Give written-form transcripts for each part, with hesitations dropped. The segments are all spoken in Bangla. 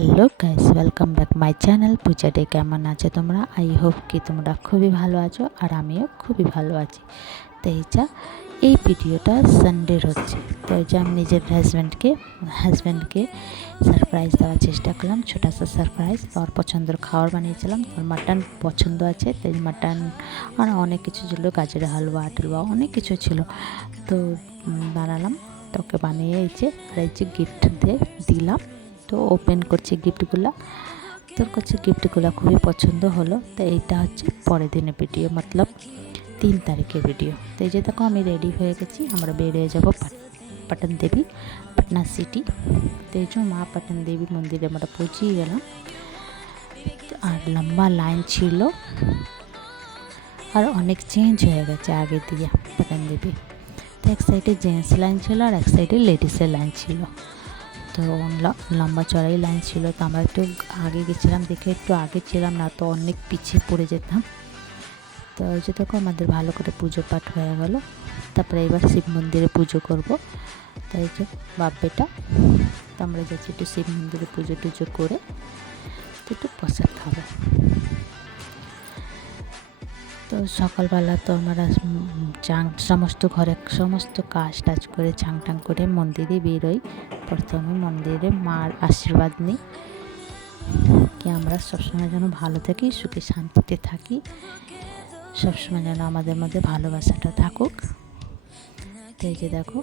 Hello guys, welcome back my channel Puja day. কেমন আছো তোমরা? আই হোপ কি তোমরা খুবই ভালো আছো আর আমিও খুবই ভালো আছি। তো এই ভিডিওটা সানডের হচ্ছে। তো আমি নিজের হাজব্যান্ডকে সারপ্রাইজ দেওয়ার চেষ্টা করলাম, ছোটা সা সারপ্রাইজ। ওর পছন্দের খাবার বানিয়েছিলাম। ওর মাটন পছন্দ আছে, তাই মাটন আর অনেক কিছু ছিল, গাজরের হালুয়া টালুয়া অনেক কিছু ছিল। তো বানালাম, তোকে বানিয়ে আর গিফট দিলাম। তো ওপেন করছি গিফটগুলো। তোর কাছে গিফটগুলো খুবই পছন্দ হলো। তো এইটা হচ্ছে পরের দিনের ভিডিও, মতলব 3 তারিখের ভিডিও। তো দেখো আমি রেডি হয়ে গেছি, আমরা বেরিয়ে যাব পাটন দেবী, পাটনা সিটি। তো মা পাটন দেবী মন্দিরে আমরা পৌঁছিয়ে গেলাম। আর লম্বা লাইন ছিল, আর অনেক চেঞ্জ হয়ে গেছে আগে দিয়ে পাটন দেবী। তো এক সাইডে জেন্টস লাইন ছিল আর এক সাইডে লেডিসের লাইন ছিল। তো লম্বা চড়াই লাইন ছিল। তো আমরা একটু আগে গেছিলাম, দেখে একটু আগে ছিলাম, না তো অনেক পিছিয়ে পড়ে যেতাম। তো দেখো আমাদের ভালো করে পুজো পাঠ হয়ে গেল। তারপরে এবার শিব মন্দিরে পুজো করব। তাই বাপ বেটা, তো আমরা যাচ্ছি একটু শিব মন্দিরে পুজো টুজো করে একটু প্রসাদ খাবো। তো সকালবেলা তো আমরা সমস্ত কাজ টাজ করে চাং টাং করে মন্দিরে বেরোই। প্রথমে মন্দিরে মার আশীর্বাদ নিই, কি আমরা সবসময় যেন ভালো থাকি, সুখে শান্তিতে থাকি, সবসময় যেন আমাদের মধ্যে ভালোবাসাটা থাকুক। তো দেখো,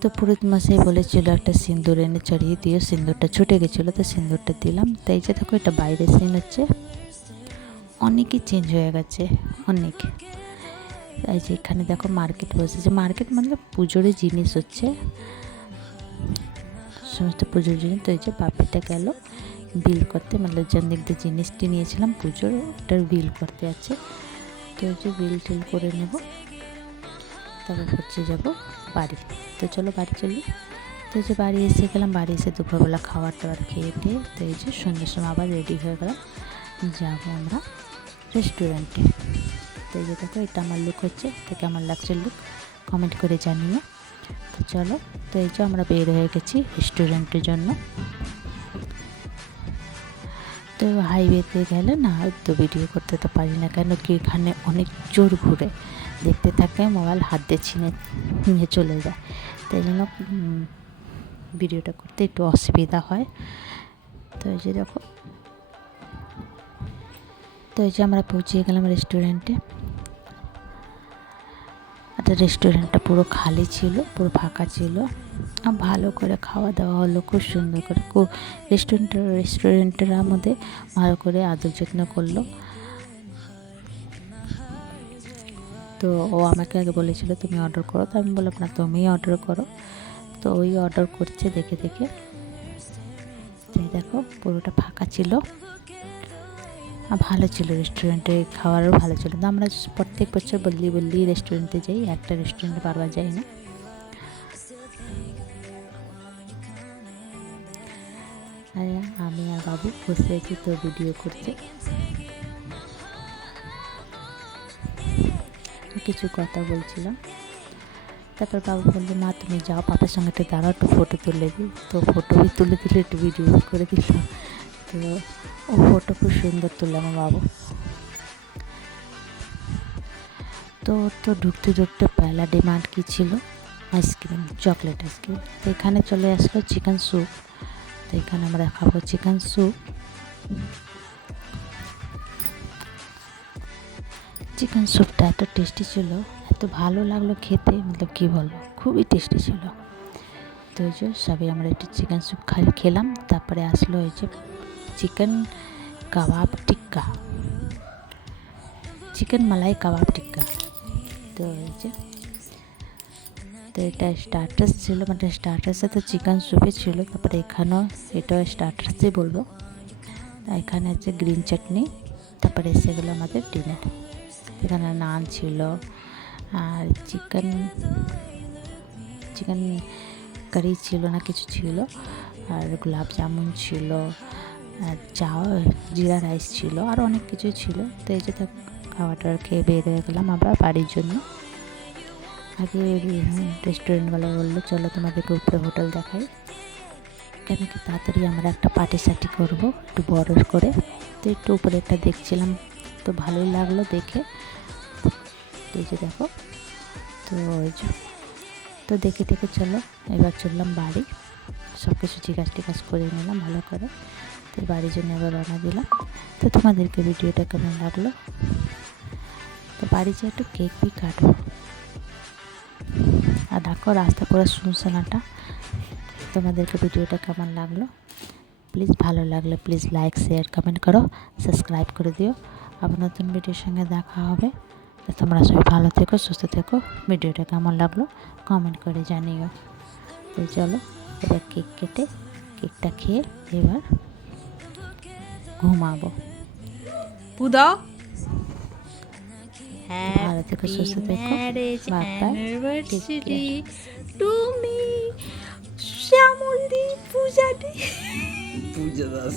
তো পুরোহিত মশাই বলেছিল একটা সিঁদুর এনে চড়িয়ে দিও, সিঁদুরটা ছুটে গেছিলো, তো সিঁদুরটা দিলাম। তো দেখো, এটা বাইরের সিন হচ্ছে, অনেকই চেঞ্জ হয়ে গেছে অনেক। এখানে দেখো মার্কেট বসেছে, মার্কেট মানে পুজোর জিনিস হচ্ছে, সমস্ত পুজোর জিনিস। তো বাপিটা গেল বিল করতে, মানে যেন দেখতে জিনিসটি নিয়েছিলাম পুজোর, ওটার বিল করতে আছে। তো বিল টিল করে নেব, তারপর হচ্ছে যাব বাড়ি। তো চলো বাড়ি চলি। তো বাড়ি এসে গেলাম, বাড়ি এসে দুপুরবেলা খাবার দাবার খেয়ে দিয়ে তো সন্ধ্যের সময় আবার রেডি হয়ে গেলাম, যাবো আমরা রেস্টুরেন্টে। তো দেখো, এটা আমার লুক হচ্ছে। তো কেমন লাগছে লুক কমেন্ট করে জানিও। তো চলো, তো আমরা বের হয়ে গেছি রেস্টুরেন্টের জন্য। তো হাইওয়েতে গেলে না তো ভিডিও করতে তো পারি না, কেন কি এখানে অনেক জোর ঘুরে, দেখতে থাকে মোবাইল হাত দিয়ে ছিনে নিয়ে চলে যায়। তাই জন্য ভিডিওটা করতে একটু অসুবিধা হয়। তো দেখো, তো আমরা পৌঁছে গেলাম রেস্টুরেন্টে। আর রেস্টুরেন্টটা পুরো খালি ছিল, পুরো ফাঁকা ছিল। ভালো করে খাওয়া দাওয়া হলো, খুব সুন্দর করে। রেস্টুরেন্টের মধ্যে ভালো করে আদর যত্ন করলো। তো ও আমাকে আগে বলেছিল তুমি অর্ডার করো, তো আমি বললাম না, তুমিই অর্ডার করো। তো ওই অর্ডার করছে দেখে দেখে। দেখো পুরোটা ফাঁকা ছিল, ভালো ছিল, রেস্টুরেন্টে খাওয়ারও ভালো ছিল। তো আমরা প্রত্যেক বছর বললি রেস্টুরেন্টে যাই, একটা রেস্টুরেন্টে বারবার যাই না। আর আমি আর বাবু বসে আছি, তো ভিডিও করছে, কিছু কথা বলছিলাম। তারপর বাবু বললো মা তুমি যাও, পাপার সঙ্গে একটু দাঁড়াও, একটু ফটো তুলে দিই। তো ফটো তুলে দিলে, একটু ভিডিও করে দিলাম। তো ও ফটো খুব সুন্দর তুললো আমার বাবু। তো ঢুকতে পয়লা ডিমান্ড কী ছিল? Ice cream, chocolate ice cream. তো এখানে চলে আসলো চিকেন স্যুপ। তো এখানে আমরা খাবো চিকেন স্যুপ। চিকেন স্যুপটা এত টেস্টি ছিল, এত ভালো লাগলো খেতে, মতলব কী বলবো, খুবই টেস্টি ছিল। তো সবাই আমরা একটু চিকেন স্যুপ খেলাম। তারপরে আসলো চিকেন কাবাব টিক্কা, চিকেন মালাই কাবাব টিক্কা। তো তো এটা স্টার্টার্স ছিল, মানে স্টার্টার্সে তো চিকেন স্যুপে ছিল। তারপরে এখানেও এটাও স্টার্টার্সই বলবো। এখানে আছে গ্রিন চাটনি। তারপরে এসে গেলো আমাদের ডিনার। এখানে নান ছিল, আর চিকেন কারি ছিল না কিছু ছিল, আর গোলাপ জামুন ছিল, আর জিরা রাইস ছিল, আর অনেক কিছু ছিল। তো খাওয়াটা খেয়ে বের হয়ে গেলাম আবার বাড়ির জন্য। আগে রেস্টুরেন্টওয়ালা বললো চলো তোমাদেরকে উপরে হোটেল দেখাই। কেন কি তাড়াতাড়ি আমরা একটা পার্টি সার্টি করবো একটু বড় করে। তো একটু উপরেরটা দেখছিলাম, তো ভালোই লাগলো দেখে। এই যে দেখো, তো ওই যে তো দেখে দেখে চলো এবার চললাম বাড়ি। সব কিছু জিজ্ঞাসা করে নিলাম ভালো করে, তো বাড়ির জন্য এবার রওনা দিলাম। তো তোমাদেরকে ভিডিওটা কেমন লাগলো, তো বাড়ি যেয়ে একটু কেক বি কাটবো। আর দেখো রাস্তা পুরো শুনশানাটা। তোমাদেরকে ভিডিওটা কেমন লাগলো প্লিজ, ভালো লাগলে প্লিজ লাইক শেয়ার কমেন্ট করো, সাবস্ক্রাইব করে দিও। আবার নতুন ভিডিওর সঙ্গে দেখা হবে। তো তোমরা সবাই ভালো থেকো, সুস্থ থেকো। ভিডিওটা কেমন লাগলো কমেন্ট করে জানিও। তো চলো এবার কেক কেটে কেকটা খেয়ে এবার ঘুমাবো। পুদাও ভালো থেকো, সুস্থ থেকো। Bye bye, take care. তুমি শ্যামলী পূজাটি পূজা দাস